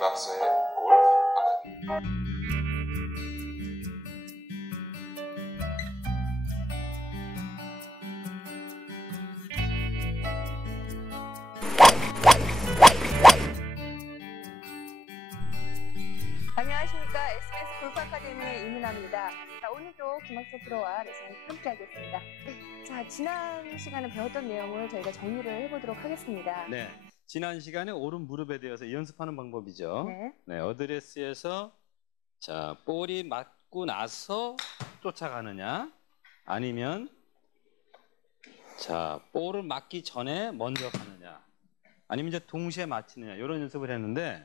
김학서의 골프 아카데미. 안녕하십니까. SBS 골프 아카데미의 이민아입니다. 자, 오늘도 김학서 프로와 레슨을 함께하겠습니다. 자, 지난 시간에 배웠던 내용을 저희가 정리를 해보도록 하겠습니다. 네, 지난 시간에 오른 무릎에 대해서 연습하는 방법이죠. 네. 어드레스에서 자 볼이 맞고 나서 쫓아가느냐, 아니면 자 볼을 맞기 전에 먼저 가느냐, 아니면 이제 동시에 맞히느냐, 이런 연습을 했는데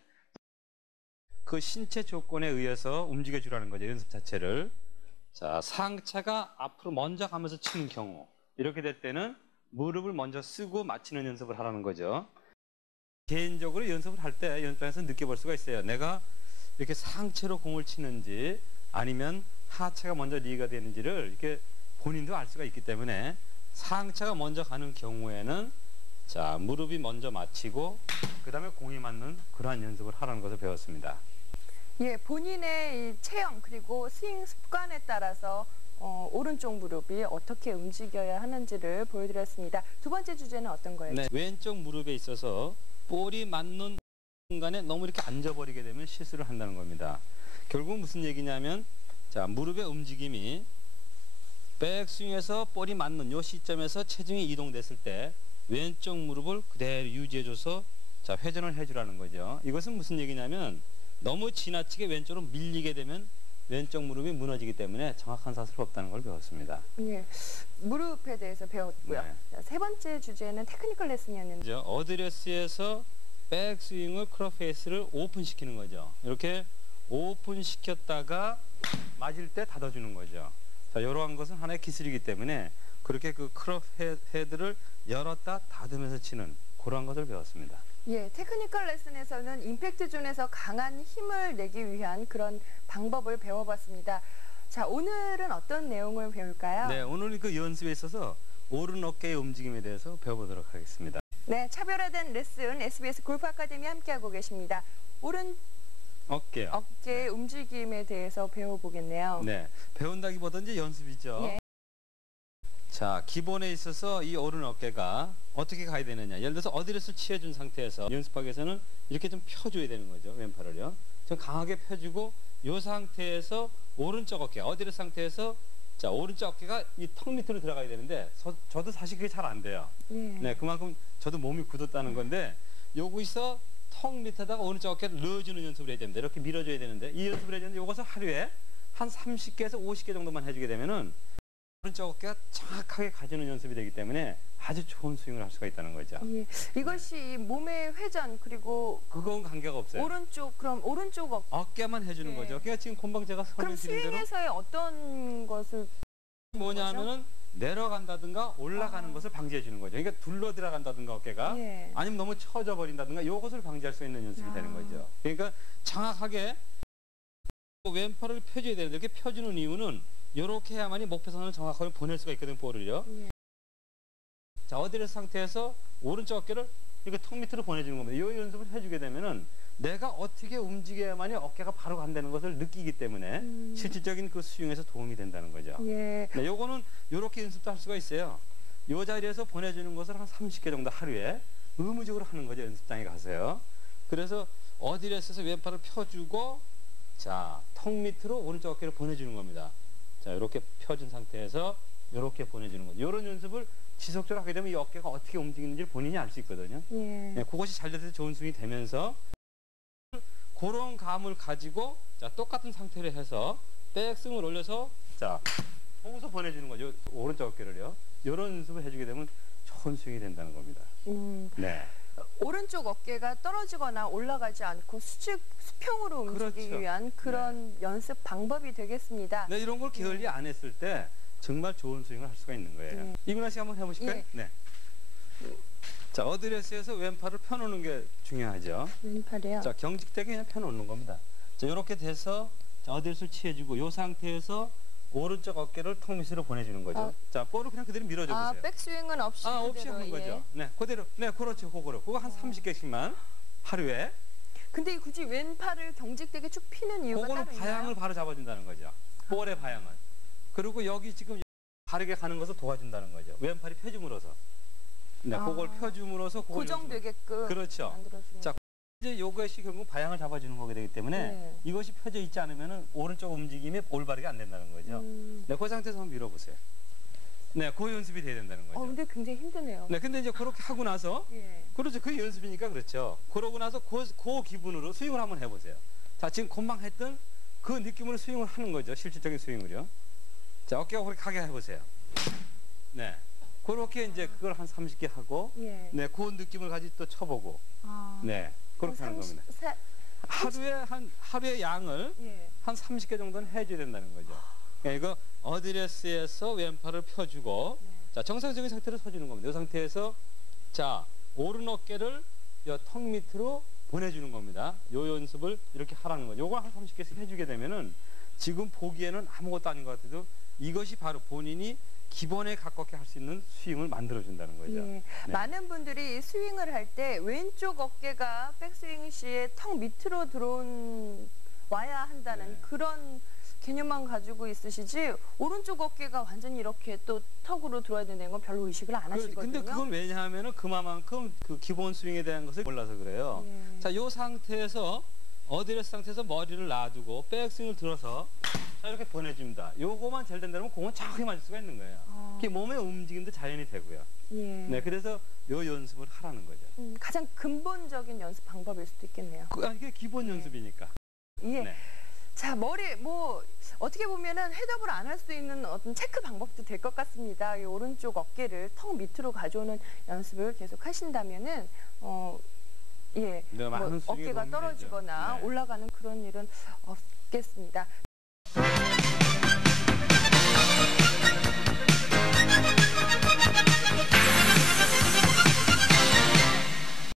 그 신체 조건에 의해서 움직여 주라는 거죠, 연습 자체를. 자, 상체가 앞으로 먼저 가면서 치는 경우, 이렇게 될 때는 무릎을 먼저 쓰고 맞히는 연습을 하라는 거죠. 개인적으로 연습을 할 때 연습장에서 느껴볼 수가 있어요. 내가 이렇게 상체로 공을 치는지 아니면 하체가 먼저 리가 되는지를 이렇게 본인도 알 수가 있기 때문에, 상체가 먼저 가는 경우에는 자 무릎이 먼저 맞히고 그 다음에 공이 맞는 그러한 연습을 하라는 것을 배웠습니다. 예, 본인의 이 체형 그리고 스윙 습관에 따라서 오른쪽 무릎이 어떻게 움직여야 하는지를 보여드렸습니다. 두 번째 주제는 어떤 거예요? 네, 왼쪽 무릎에 있어서 볼이 맞는 순간에 너무 이렇게 앉아버리게 되면 실수를 한다는 겁니다. 결국 무슨 얘기냐면, 자 무릎의 움직임이 백스윙에서 볼이 맞는 이 시점에서 체중이 이동됐을 때 왼쪽 무릎을 그대로 유지해줘서 자 회전을 해주라는 거죠. 이것은 무슨 얘기냐면, 너무 지나치게 왼쪽으로 밀리게 되면 왼쪽 무릎이 무너지기 때문에 정확한 사슬이 없다는 걸 배웠습니다. 예, 무릎에 대해서 배웠고요. 네. 자, 세 번째 주제는 테크니컬 레슨이었는데, 어드레스에서 백스윙을 크롭 페이스를 오픈시키는 거죠. 이렇게 오픈시켰다가 맞을 때 닫아주는 거죠. 자, 이러한 것은 하나의 기술이기 때문에 그렇게 그 크롭 헤드를 열었다 닫으면서 치는 그러한 것을 배웠습니다. 예, 테크니컬 레슨에서는 임팩트 존에서 강한 힘을 내기 위한 그런 방법을 배워봤습니다. 자, 오늘은 어떤 내용을 배울까요? 네, 오늘 그 연습에 있어서 오른 어깨의 움직임에 대해서 배워보도록 하겠습니다. 네, 차별화된 레슨 SBS 골프 아카데미 함께하고 계십니다. 오른 어깨요. 어깨의 움직임에 대해서 배워보겠네요. 네, 배운다기보다 이제 연습이죠. 예. 자, 기본에 있어서 이 오른 어깨가 어떻게 가야 되느냐. 예를 들어서 어드레스를 취해준 상태에서 연습하기 위해서는 이렇게 좀 펴줘야 되는 거죠. 왼팔을요. 좀 강하게 펴주고, 이 상태에서 오른쪽 어깨, 어드레스 상태에서 자 오른쪽 어깨가 이 턱 밑으로 들어가야 되는데 저도 사실 그게 잘 안 돼요. 예. 네, 그만큼 저도 몸이 굳었다는 건데, 여기서 턱 밑에다가 오른쪽 어깨를 넣어주는 연습을 해야 됩니다. 이렇게 밀어줘야 되는데, 이 연습을 해야 되는데 이것을 하루에 한 30개에서 50개 정도만 해주게 되면은 오른쪽 어깨가 정확하게 가주는 연습이 되기 때문에 아주 좋은 스윙을 할 수가 있다는 거죠. 예. 이것이 몸의 회전 그리고 그건 관계가 없어요. 그럼 오른쪽 어깨만 해주는 예. 거죠. 그러니까 지금 금방 제가 그럼 설명드린 대로 스윙에서의 어떤 것을 뭐냐면은 내려간다든가 올라가는 것을 방지해 주는 거죠. 그러니까 둘러 들어간다든가 어깨가, 예. 아니면 너무 처져 버린다든가 이것을 방지할 수 있는 연습이 되는 거죠. 그러니까 정확하게 왼팔을 펴줘야 되는데, 이렇게 펴주는 이유는 이렇게 해야만이 목표선을 정확하게 보낼 수가 있거든요, 볼을요. 예. 자, 어드레스 상태에서 오른쪽 어깨를 이렇게 턱 밑으로 보내주는 겁니다. 이 연습을 해주게 되면은 내가 어떻게 움직여야만이 어깨가 바로 간다는 것을 느끼기 때문에 실질적인 그 스윙에서 도움이 된다는 거죠. 예. 네, 요거는 요렇게 연습도 할 수가 있어요. 요 자리에서 보내주는 것을 한 30개 정도 하루에 의무적으로 하는 거죠, 연습장에 가서요. 그래서 어드레스에서 왼팔을 펴주고, 자, 턱 밑으로 오른쪽 어깨를 보내주는 겁니다. 자, 이렇게 펴준 상태에서 이렇게 보내주는 거죠. 이런 연습을 지속적으로 하게 되면 이 어깨가 어떻게 움직이는지 본인이 알 수 있거든요. 예. 네, 그것이 잘 돼서 좋은 스윙이 되면서 그런 감을 가지고 자 똑같은 상태로 해서 백스윙을 올려서 자 거기서 보내주는 거죠. 오른쪽 어깨를요. 이런 연습을 해주게 되면 좋은 스윙이 된다는 겁니다. 네. 오른쪽 어깨가 떨어지거나 올라가지 않고 수평으로 움직이기 그렇죠. 위한 그런 연습 방법이 되겠습니다. 네, 이런 걸 게을리 안 했을 때 정말 좋은 스윙을 할 수가 있는 거예요. 이민아 씨 한번 해보실까요? 예. 네. 자, 어드레스에서 왼팔을 펴놓는 게 중요하죠. 왼팔이요? 자, 경직되게 그냥 펴놓는 겁니다. 자, 이렇게 돼서 자, 어드레스를 취해주고 이 상태에서 오른쪽 어깨를 턱 밑으로 보내주는 거죠. 자, 볼을 그냥 그대로 밀어줘 보세요. 백스윙은 없이 없이 그대로, 하는 거죠. 네, 그대로. 네, 그렇죠. 그거 한 30개씩만 하루에. 근데 굳이 왼팔을 경직되게 쭉 피는 이유가 그거는 따로 방향을 있나요? 바로 잡아준다는 거죠. 볼의 방향을. 그리고 여기 지금 바르게 가는 것을 도와준다는 거죠. 왼팔이 펴줌으로써. 네, 그걸 펴줌으로써 그걸 고정되게끔 그렇죠. 만들어주는. 자, 이제 이것이 결국 방향을 잡아주는 거게 되기 때문에 네. 이것이 펴져 있지 않으면 오른쪽 움직임이 올바르게 안 된다는 거죠. 네, 그 상태에서 한번 밀어보세요. 네, 그 연습이 돼야 된다는 거죠. 근데 굉장히 힘드네요. 네, 근데 이제 그렇게 하고 나서 예. 그렇죠. 그 연습이니까 그렇죠. 그러고 나서 그 기분으로 스윙을 한번 해보세요. 자, 지금 금방 했던 그 느낌으로 스윙을 하는 거죠. 실질적인 스윙을요. 자, 어깨가 그렇게 가게 해보세요. 네. 그렇게 이제 그걸 한 30개 하고, 예. 네, 그 느낌을 가지고 또 쳐보고, 네, 그렇게 하는 겁니다. 하루에 양을 예. 한 30개 정도는 해줘야 된다는 거죠. 그러니까 이거 어드레스에서 왼팔을 펴주고, 네. 자, 정상적인 상태로 서주는 겁니다. 이 상태에서 자, 오른 어깨를 턱 밑으로 보내주는 겁니다. 요 연습을 이렇게 하라는 거죠. 요걸 한 30개씩 해주게 되면은 지금 보기에는 아무것도 아닌 것 같아도 이것이 바로 본인이 기본에 가깝게 할 수 있는 스윙을 만들어준다는 거죠. 예. 네. 많은 분들이 스윙을 할 때 왼쪽 어깨가 백스윙 시에 턱 밑으로 와야 한다는 네. 그런 개념만 가지고 있으시지 오른쪽 어깨가 완전히 이렇게 또 턱으로 들어야 된다는 건 별로 의식을 안 하시거든요. 근데 그건 왜냐하면은 그만큼 그 기본 스윙에 대한 것을 몰라서 그래요. 예. 자, 요 상태에서 어드레스 상태에서 머리를 놔두고 백스윙을 들어서 자, 이렇게 보내줍니다. 요거만 잘 된다면 공은 정확히 맞을 수가 있는 거예요. 그게 몸의 움직임도 자연히 되고요. 예. 네, 그래서 요 연습을 하라는 거죠. 가장 근본적인 연습 방법일 수도 있겠네요. 이게 기본 연습이니까. 예. 네. 자, 어떻게 보면은 헤드업을 안 할 수 있는 어떤 체크 방법도 될 것 같습니다. 이 오른쪽 어깨를 턱 밑으로 가져오는 연습을 계속 하신다면은, 예. 네, 많은 스윙에 어깨가 도움이 떨어지거나 되죠. 네. 올라가는 그런 일은 없겠습니다.